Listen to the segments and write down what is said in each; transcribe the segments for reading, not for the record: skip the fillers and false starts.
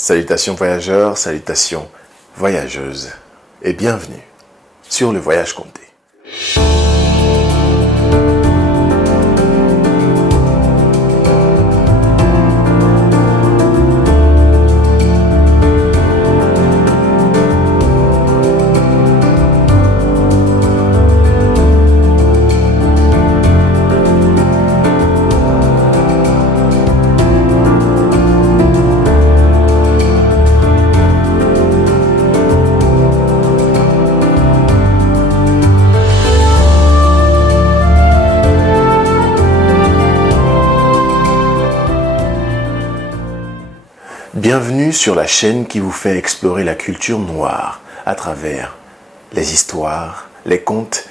Salutations voyageurs, salutations voyageuses et bienvenue sur le Voyage Conté. Bienvenue sur la chaîne qui vous fait explorer la culture noire à travers les histoires, les contes,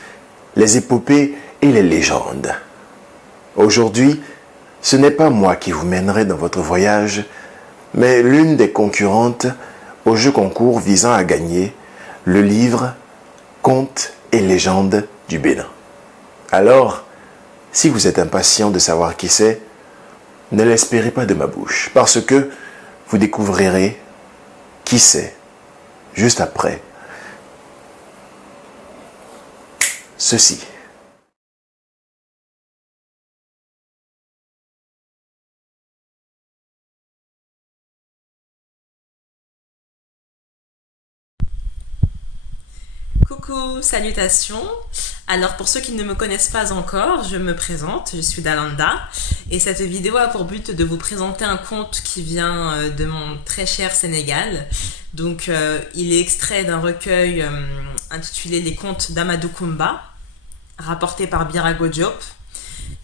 les épopées et les légendes. Aujourd'hui, ce n'est pas moi qui vous mènerai dans votre voyage, mais l'une des concurrentes au jeu concours visant à gagner le livre Contes et légendes du Bénin. Alors, si vous êtes impatient de savoir qui c'est, ne l'espérez pas de ma bouche, parce que vous découvrirez qui c'est juste après ceci. Coucou, salutations. Alors pour ceux qui ne me connaissent pas encore, je me présente, je suis Dalanda et cette vidéo a pour but de vous présenter un conte qui vient de mon très cher Sénégal. Donc il est extrait d'un recueil intitulé Les Contes d'Amadou Koumba, rapporté par Birago Diop.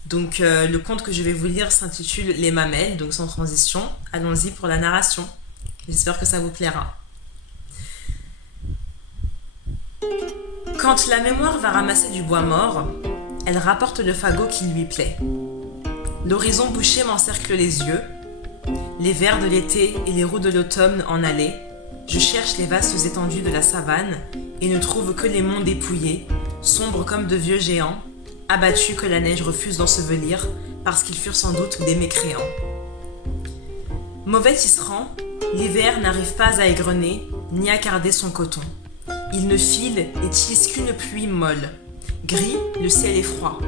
Donc le conte que je vais vous lire s'intitule Les Mamelles, donc sans transition. Allons-y pour la narration. J'espère que ça vous plaira. Quand la mémoire va ramasser du bois mort, elle rapporte le fagot qui lui plaît. L'horizon bouché m'encercle les yeux, les vers de l'été et les roues de l'automne en allée. Je cherche les vastes étendues de la savane et ne trouve que les monts dépouillés, sombres comme de vieux géants, abattus que la neige refuse d'ensevelir parce qu'ils furent sans doute des mécréants. Mauvais tisserand, l'hiver n'arrive pas à égrener ni à carder son coton. Il ne file et tisse qu'une pluie molle. Gris, le ciel est froid.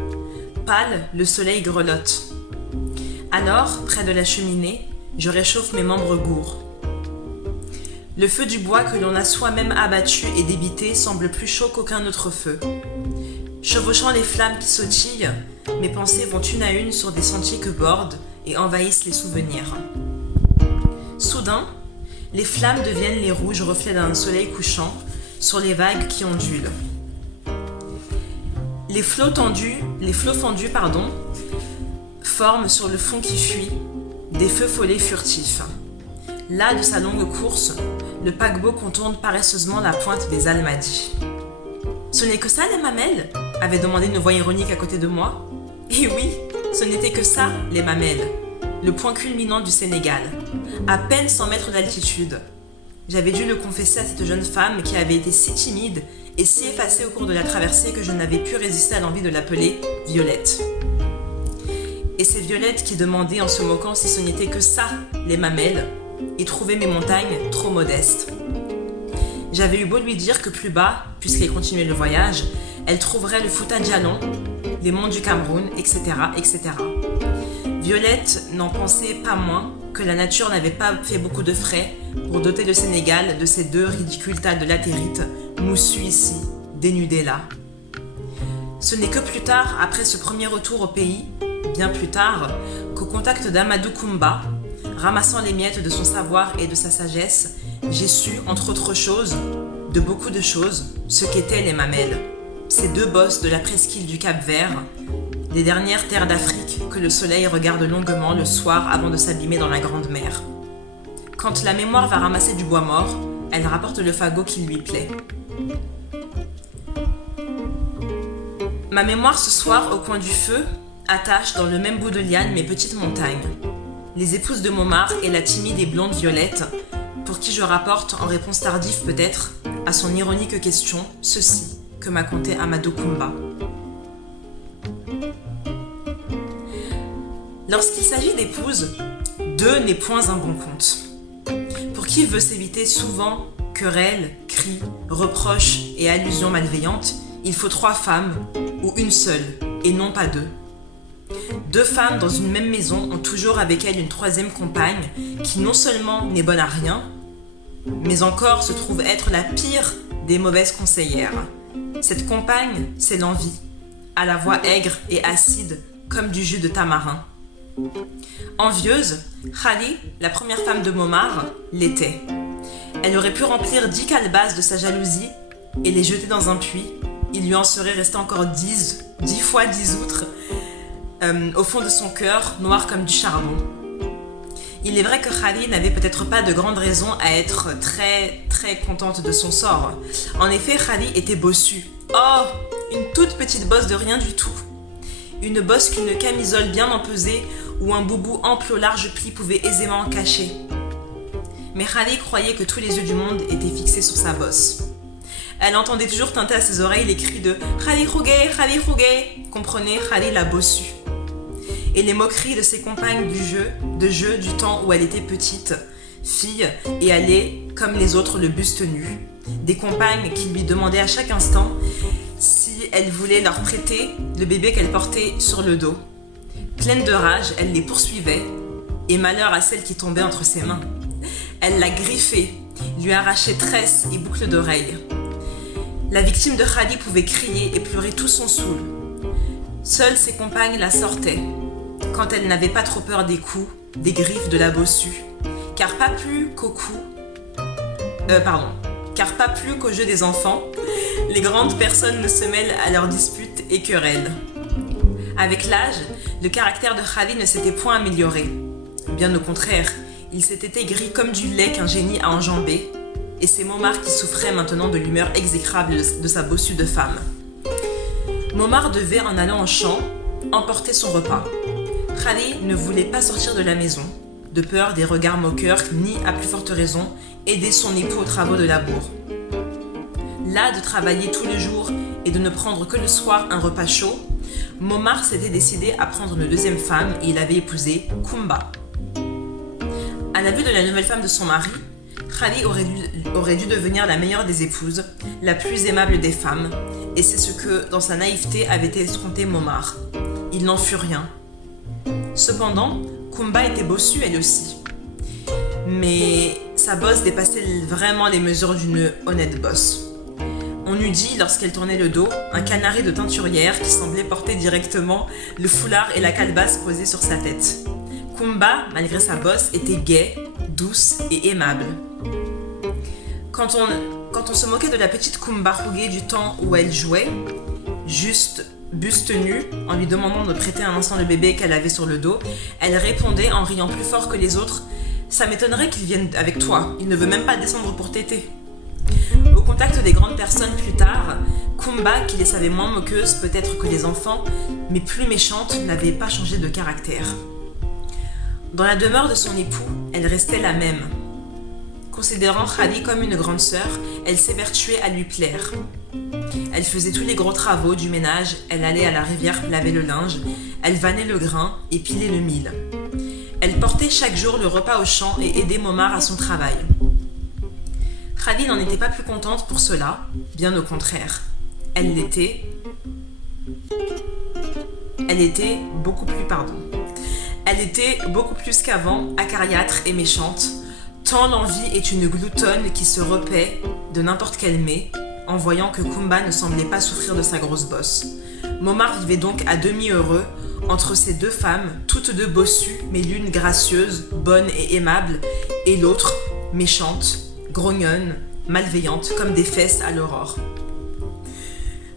Pâle, le soleil grelotte. Alors, près de la cheminée, je réchauffe mes membres gourds. Le feu du bois que l'on a soi-même abattu et débité semble plus chaud qu'aucun autre feu. Chevauchant les flammes qui sautillent, mes pensées vont une à une sur des sentiers que bordent et envahissent les souvenirs. Soudain, les flammes deviennent les rouges reflets d'un soleil couchant sur les vagues qui ondulent. Les flots fendus, forment sur le fond qui fuit des feux follets furtifs. Là, de sa longue course, le paquebot contourne paresseusement la pointe des Almadies. « Ce n'est que ça, les mamelles ?» avait demandé une voix ironique à côté de moi. Et oui, ce n'était que ça, les mamelles, le point culminant du Sénégal, à peine 100 mètres d'altitude. J'avais dû le confesser à cette jeune femme qui avait été si timide et si effacée au cours de la traversée que je n'avais pu résister à l'envie de l'appeler Violette. Et c'est Violette qui demandait en se moquant si ce n'était que ça, les mamelles, et trouvait mes montagnes trop modestes. J'avais eu beau lui dire que plus bas, puisqu'elle continuait le voyage, elle trouverait le Fouta Djallon, les monts du Cameroun, etc., etc. Violette n'en pensait pas moins que la nature n'avait pas fait beaucoup de frais pour doter le Sénégal de ces deux ridicules tas de latérite, moussus ici, dénudés là. Ce n'est que plus tard, après ce premier retour au pays, bien plus tard, qu'au contact d'Amadou Koumba, ramassant les miettes de son savoir et de sa sagesse, j'ai su, entre autres choses, de beaucoup de choses, ce qu'étaient les mamelles, ces deux bosses de la presqu'île du Cap-Vert, les dernières terres d'Afrique que le soleil regarde longuement le soir avant de s'abîmer dans la grande mer. Quand la mémoire va ramasser du bois mort, elle rapporte le fagot qui lui plaît. Ma mémoire ce soir, au coin du feu, attache dans le même bout de liane mes petites montagnes, les épouses de Montmartre et la timide et blonde Violette, pour qui je rapporte, en réponse tardive peut-être, à son ironique question, ceci que m'a conté Amadou Koumba. Lorsqu'il s'agit d'épouses, deux n'est point un bon compte. Pour qui qui veut s'éviter souvent querelles, cris, reproches et allusions malveillantes, il faut 3 femmes ou une seule et non pas 2. 2 femmes dans une même maison ont toujours avec elles une 3e compagne qui non seulement n'est bonne à rien, mais encore se trouve être la pire des mauvaises conseillères. Cette compagne, c'est l'envie, à la voix aigre et acide comme du jus de tamarin. Envieuse, Khali, la première femme de Momar, l'était. Elle aurait pu remplir 10 calebasses de sa jalousie et les jeter dans un puits. Il lui en serait resté encore 10 fois 10 outres au fond de son cœur, noir comme du charbon. Il est vrai que Khali n'avait peut-être pas de grandes raisons à être très contente de son sort. En effet, Khali était bossue. Oh, une toute petite bosse de rien du tout. Une bosse qu'une camisole bien empesée ou un boubou ample aux larges plis pouvait aisément cacher. Mais Khali croyait que tous les yeux du monde étaient fixés sur sa bosse. Elle entendait toujours teinter à ses oreilles les cris de « Khali Khougay, Khali Khougay », comprenait Khali la bossue. Et les moqueries de ses compagnes de jeu du temps où elle était petite, fille, et allait, comme les autres, le buste nu. Des compagnes qui lui demandaient à chaque instant si elle voulait leur prêter le bébé qu'elle portait sur le dos. Pleine de rage, elle les poursuivait, et malheur à celle qui tombait entre ses mains. Elle la griffait, lui arrachait tresses et boucles d'oreilles. La victime de Khali pouvait crier et pleurer tout son saoul. Seules ses compagnes la sortaient, quand elle n'avait pas trop peur des coups, des griffes de la bossue, car pas plus qu'au jeu des enfants, les grandes personnes ne se mêlent à leurs disputes et querelles. Avec l'âge, le caractère de Khali ne s'était point amélioré. Bien au contraire, il s'était aigri comme du lait qu'un génie a enjambé, et c'est Momar qui souffrait maintenant de l'humeur exécrable de sa bossue de femme. Momar devait, en allant au champ, emporter son repas. Khali ne voulait pas sortir de la maison, de peur des regards moqueurs, ni, à plus forte raison, aider son époux aux travaux de labour. Las de travailler tous les jours et de ne prendre que le soir un repas chaud, Momar s'était décidé à prendre une 2e femme et il avait épousé Kumba. À la vue de la nouvelle femme de son mari, Khali aurait dû devenir la meilleure des épouses, la plus aimable des femmes, et c'est ce que, dans sa naïveté, avait escompté Momar. Il n'en fut rien. Cependant, Kumba était bossue elle aussi. Mais sa bosse dépassait vraiment les mesures d'une honnête bosse. On eût dit, lorsqu'elle tournait le dos, un canari de teinturière qui semblait porter directement le foulard et la calebasse posés sur sa tête. Kumba, malgré sa bosse, était gaie, douce et aimable. Quand on se moquait de la petite Kumba Khougay du temps où elle jouait, juste buste nu, en lui demandant de prêter un instant le bébé qu'elle avait sur le dos, elle répondait en riant plus fort que les autres « Ça m'étonnerait qu'il vienne avec toi, il ne veut même pas descendre pour téter. » Au contact des grandes personnes plus tard, Kumba, qui les savait moins moqueuses peut-être que les enfants, mais plus méchantes, n'avait pas changé de caractère. Dans la demeure de son époux, elle restait la même. Considérant Khali comme une grande sœur, elle s'évertuait à lui plaire. Elle faisait tous les gros travaux du ménage, elle allait à la rivière laver le linge, elle vannait le grain et pilait le mil. Elle portait chaque jour le repas au champ et aidait Momar à son travail. Khali n'en était pas plus contente pour cela, bien au contraire. Elle était beaucoup plus qu'avant, acariâtre et méchante, tant l'envie est une gloutonne qui se repaît de n'importe quel mets, en voyant que Kumba ne semblait pas souffrir de sa grosse bosse. Momar vivait donc à demi heureux entre ces 2 femmes, toutes 2 bossues, mais l'une gracieuse, bonne et aimable, et l'autre méchante, grognonne, malveillante, comme des fesses à l'aurore.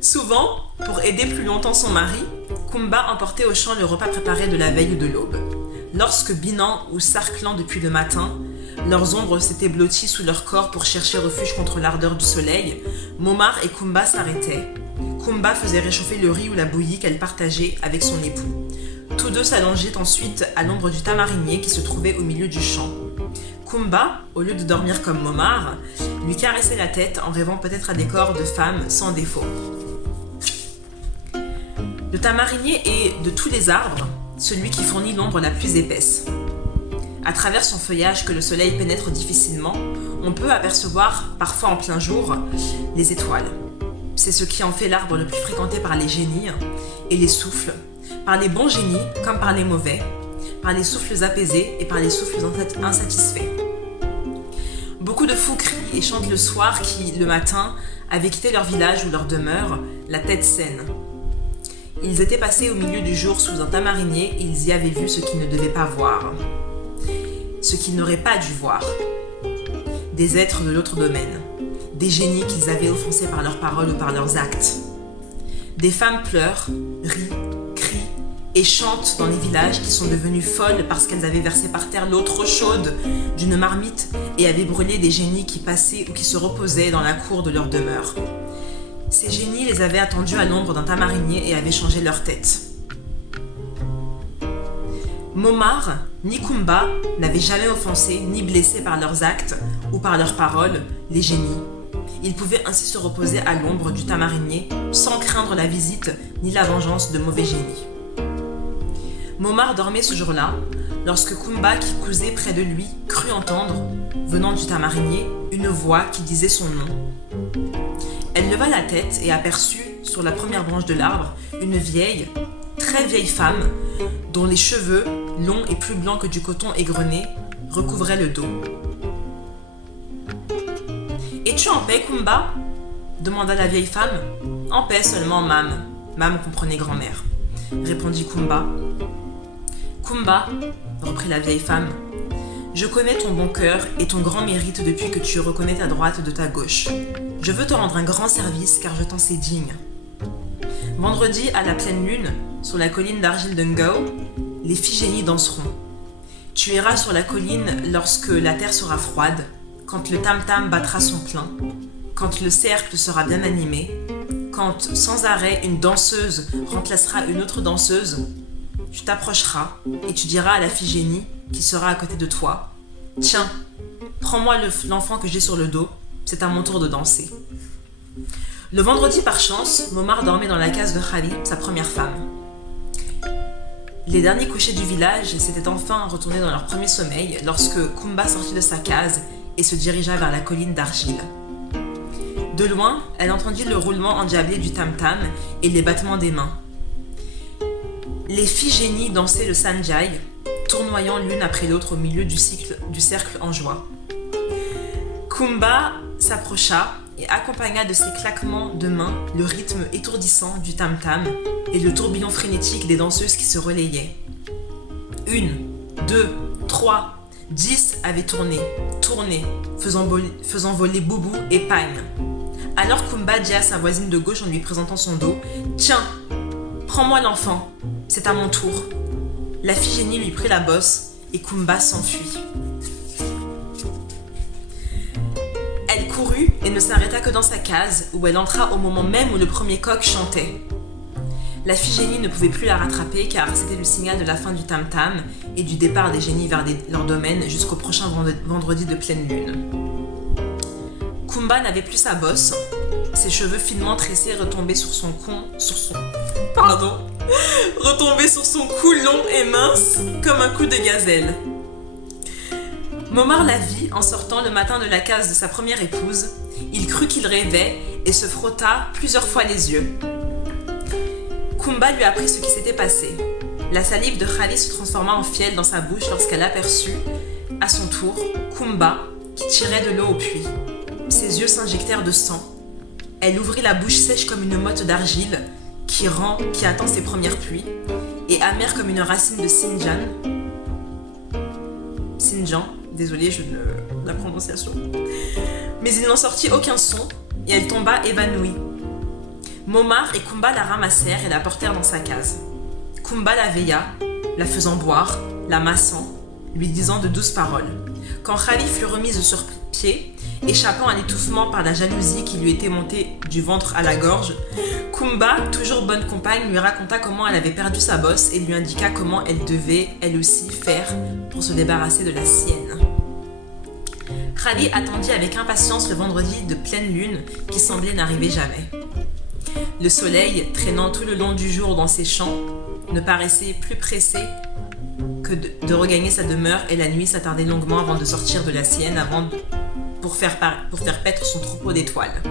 Souvent, pour aider plus longtemps son mari, Kumba emportait au champ le repas préparé de la veille ou de l'aube. Lorsque, binant ou sarclant depuis le matin, leurs ombres s'étaient blotties sous leur corps pour chercher refuge contre l'ardeur du soleil, Momar et Kumba s'arrêtaient. Kumba faisait réchauffer le riz ou la bouillie qu'elle partageait avec son époux. Tous 2 s'allongeaient ensuite à l'ombre du tamarinier qui se trouvait au milieu du champ. Kumba, au lieu de dormir comme Momar, lui caressait la tête en rêvant peut-être à des corps de femmes sans défaut. Le tamarinier est, de tous les arbres, celui qui fournit l'ombre la plus épaisse. À travers son feuillage que le soleil pénètre difficilement, on peut apercevoir, parfois en plein jour, les étoiles. C'est ce qui en fait l'arbre le plus fréquenté par les génies et les souffles, par les bons génies comme par les mauvais, par les souffles apaisés et par les souffles insatisfaits. Beaucoup de fous crient et chantent le soir qui, le matin, avaient quitté leur village ou leur demeure, la tête saine. Ils étaient passés au milieu du jour sous un tamarinier et ils y avaient vu ce qu'ils ne devaient pas voir. Ce qu'ils n'auraient pas dû voir. Des êtres de l'autre domaine. Des génies qu'ils avaient offensés par leurs paroles ou par leurs actes. Des femmes pleurent, rient, crient et chantent dans les villages qui sont devenues folles parce qu'elles avaient versé par terre l'eau trop chaude d'une marmite et avaient brûlé des génies qui passaient ou qui se reposaient dans la cour de leur demeure. Ces génies les avaient attendus à l'ombre d'un tamarinier et avaient changé leur tête. Momar ni Kumba n'avaient jamais offensé ni blessé par leurs actes ou par leurs paroles les génies. Ils pouvaient ainsi se reposer à l'ombre du tamarinier sans craindre la visite ni la vengeance de mauvais génies. Momar dormait ce jour-là lorsque Kumba, qui cousait près de lui, crut entendre, venant du tamarinier, une voix qui disait son nom. Elle leva la tête et aperçut, sur la première branche de l'arbre, une vieille, très vieille femme, dont les cheveux, longs et plus blancs que du coton égrené, recouvraient le dos. « Es-tu en paix, Kumba ?» demanda la vieille femme. « En paix seulement, Mam. » Mam comprenait grand-mère, répondit Kumba. « Kumba, » reprit la vieille femme, « je connais ton bon cœur et ton grand mérite depuis que tu reconnais ta droite de ta gauche. Je veux te rendre un grand service car je t'en sais digne. Vendredi, à la pleine lune, sur la colline d'argile de Ngao, les filles génies danseront. Tu iras sur la colline lorsque la terre sera froide, quand le tam-tam battra son plein, quand le cercle sera bien animé, quand sans arrêt une danseuse remplacera une autre danseuse, tu t'approcheras et tu diras à la fille génie qui sera à côté de toi, « Tiens, prends-moi l'enfant que j'ai sur le dos, c'est à mon tour de danser. » Le vendredi, par chance, Momar dormait dans la case de Khali, sa première femme. Les derniers couchés du village s'étaient enfin retournés dans leur premier sommeil lorsque Kumba sortit de sa case et se dirigea vers la colline d'argile. De loin, elle entendit le roulement endiablé du tam-tam et les battements des mains. Les filles génies dansaient le sanjai, tournoyant l'une après l'autre au milieu du cercle en joie. Kumba s'approcha et accompagna de ses claquements de mains le rythme étourdissant du tam-tam et le tourbillon frénétique des danseuses qui se relayaient. 1, 2, 3, 10 avaient tourné, faisant voler Boubou et Pagne. Alors Kumba dit à sa voisine de gauche en lui présentant son dos, « Tiens, prends-moi l'enfant, c'est à mon tour. » La fille génie lui prit la bosse et Kumba s'enfuit. Elle courut et ne s'arrêta que dans sa case où elle entra au moment même où le premier coq chantait. La fille génie ne pouvait plus la rattraper car c'était le signal de la fin du tam-tam et du départ des génies vers leur domaine jusqu'au prochain vendredi de pleine lune. Kumba n'avait plus sa bosse, ses cheveux finement tressés retombaient sur son cou long et mince comme un coup de gazelle. Momar la vit en sortant le matin de la case de sa première épouse. Il crut qu'il rêvait et se frotta plusieurs fois les yeux. Kumba lui apprit ce qui s'était passé. La salive de Khali se transforma en fiel dans sa bouche lorsqu'elle aperçut, à son tour, Kumba qui tirait de l'eau au puits. Ses yeux s'injectèrent de sang. Elle ouvrit la bouche sèche comme une motte d'argile qui attend ses premières pluies et amère comme une racine de Sinjan, désolée la prononciation. Mais il n'en sortit aucun son et elle tomba évanouie. Momar et Kumba la ramassèrent et la portèrent dans sa case. Kumba la veilla, la faisant boire, la massant, lui disant de douces paroles. Quand Khali fut remise sur pied, échappant à l'étouffement par la jalousie qui lui était montée du ventre à la gorge, Kumba, toujours bonne compagne, lui raconta comment elle avait perdu sa bosse et lui indiqua comment elle devait, elle aussi, faire pour se débarrasser de la sienne. Khali attendit avec impatience le vendredi de pleine lune qui semblait n'arriver jamais. Le soleil, traînant tout le long du jour dans ses champs, ne paraissait plus pressé que de regagner sa demeure et la nuit s'attarder longuement avant de sortir de la sienne pour faire paître son troupeau d'étoiles.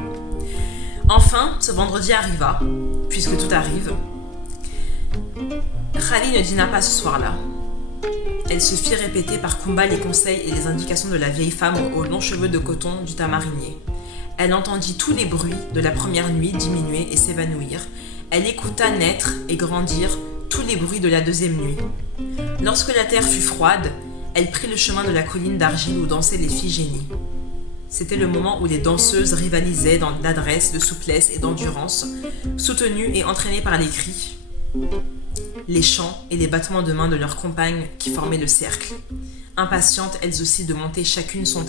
Enfin, ce vendredi arriva, puisque tout arrive. Khali ne dîna pas ce soir-là. Elle se fit répéter par Kumba les conseils et les indications de la vieille femme aux longs cheveux de coton du tamarinier. Elle entendit tous les bruits de la première nuit diminuer et s'évanouir. Elle écouta naître et grandir tous les bruits de la deuxième nuit. Lorsque la terre fut froide, elle prit le chemin de la colline d'argile où dansaient les filles génies. C'était le moment où les danseuses rivalisaient d'adresse, de souplesse et d'endurance, soutenues et entraînées par les cris, les chants et les battements de mains de leurs compagnes qui formaient le cercle, impatientes elles aussi de montrer chacune son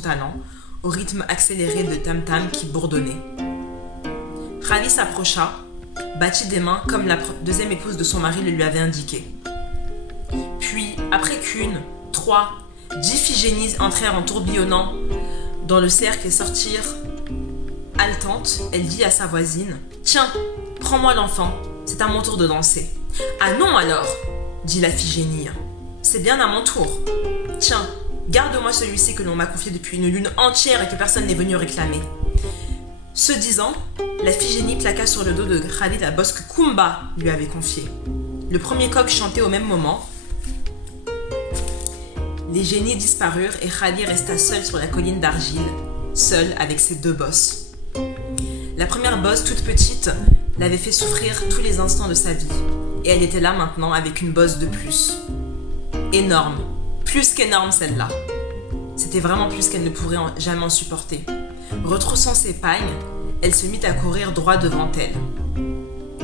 talent, au rythme accéléré de tam-tam qui bourdonnait. Khali s'approcha, battit des mains comme la deuxième épouse de son mari le lui avait indiqué. Puis, après qu'une, 3, 10 filles génies entrèrent en tourbillonnant dans le cercle et sortirent haletantes, elle dit à sa voisine « Tiens, prends-moi l'enfant, c'est à mon tour de danser. »« Ah non alors !» dit la fille génie. « C'est bien à mon tour. Tiens, garde-moi celui-ci que l'on m'a confié depuis une lune entière et que personne n'est venu réclamer. » Ce disant, la fille génie plaqua sur le dos de Khali la bosse que Kumba lui avait confiée. Le premier coq chantait au même moment. Les génies disparurent et Khali resta seule sur la colline d'argile, seule avec ses 2 bosses. La première bosse, toute petite, l'avait fait souffrir tous les instants de sa vie. Et elle était là maintenant avec une bosse de plus. Énorme, plus qu'énorme celle-là. C'était vraiment plus qu'elle ne pourrait jamais en supporter. Retroussant ses pagnes, elle se mit à courir droit devant elle.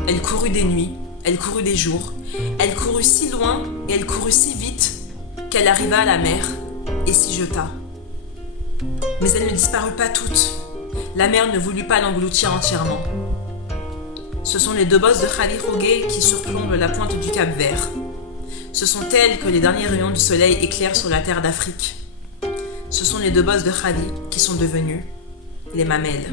Elle courut des nuits, elle courut des jours, elle courut si loin et elle courut si vite qu'elle arriva à la mer et s'y jeta. Mais elle ne disparut pas toute. La mer ne voulut pas l'engloutir entièrement. Ce sont les 2 bosses de Khali Roguet qui surplombent la pointe du Cap Vert. Ce sont elles que les derniers rayons du soleil éclairent sur la terre d'Afrique. Ce sont les 2 bosses de Khali qui sont devenues les mamelles.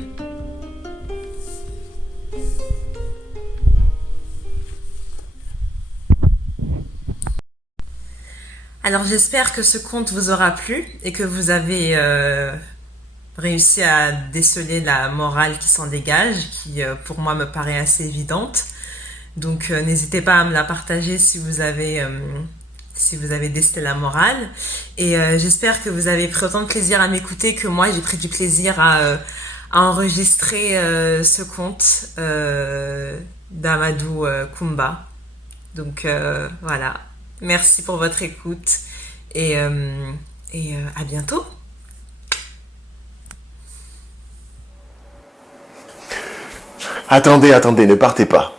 Alors j'espère que ce conte vous aura plu et que vous avez réussi à déceler la morale qui s'en dégage, qui pour moi me paraît assez évidente. Donc n'hésitez pas à me la partager si vous avez décelé la morale. Et j'espère que vous avez pris autant de plaisir à m'écouter que moi j'ai pris du plaisir à enregistrer ce conte d'Amadou Kumba. Donc voilà. Merci pour votre écoute et à bientôt. Attendez, ne partez pas.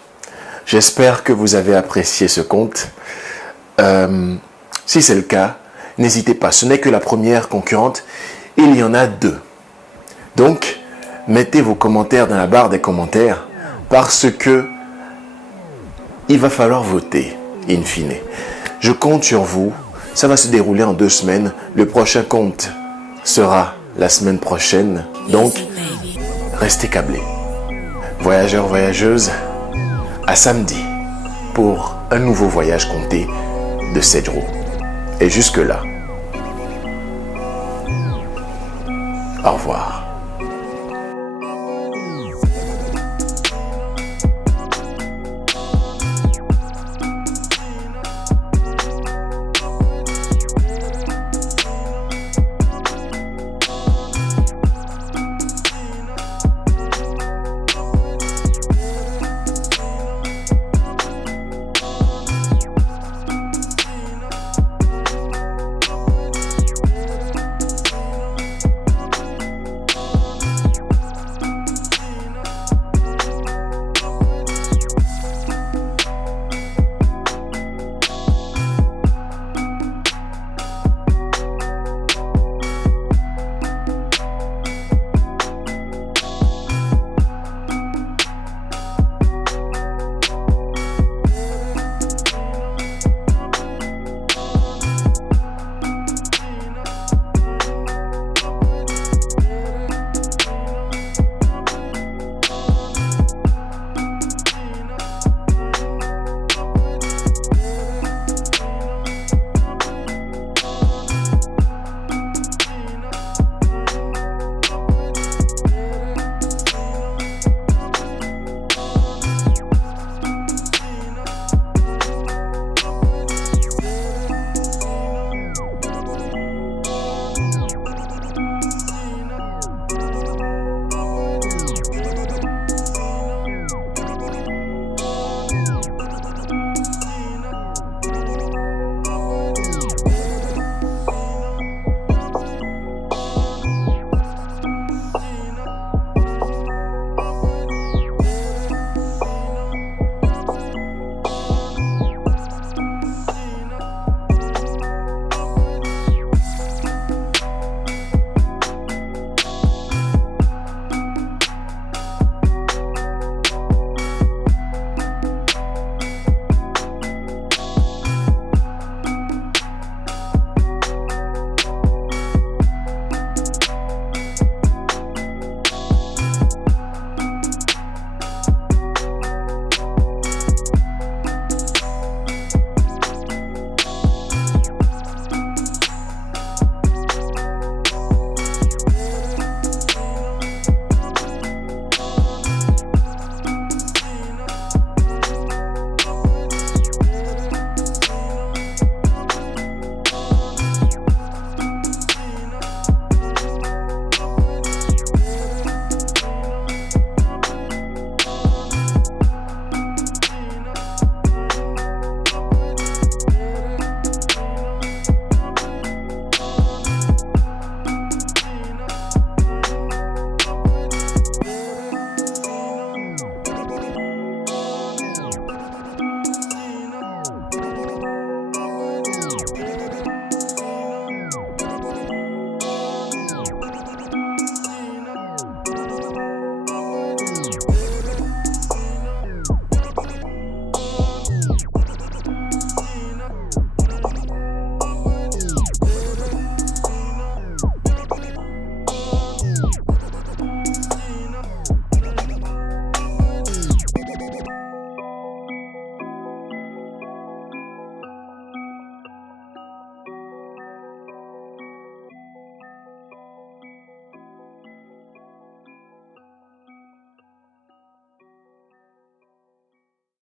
J'espère que vous avez apprécié ce conte. Si c'est le cas, n'hésitez pas. Ce n'est que la première concurrente. Il y en a 2. Donc, mettez vos commentaires dans la barre des commentaires parce que il va falloir voter, in fine. Je compte sur vous. Ça va se dérouler en 2 semaines. Le prochain conte sera la semaine prochaine. Donc, restez câblés. Voyageurs, voyageuses, à samedi pour un nouveau voyage compté de Sedro. Et jusque-là, au revoir.